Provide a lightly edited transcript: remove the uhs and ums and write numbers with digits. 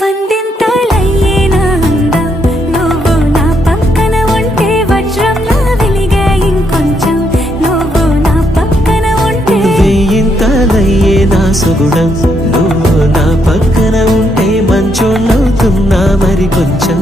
వందింతలయ్యేనా అందం నువ్వు నా పక్కన ఉంటే వజ్రంలా వెలిగే ఇంకొంచెం నువ్వు నా పక్కన ఉంటే వేయింతలయ్యేనా సుగుణం నువ్వు నా పక్కన ఉంటే మంచోళ్ళవుతున్నా మరి కొంచెం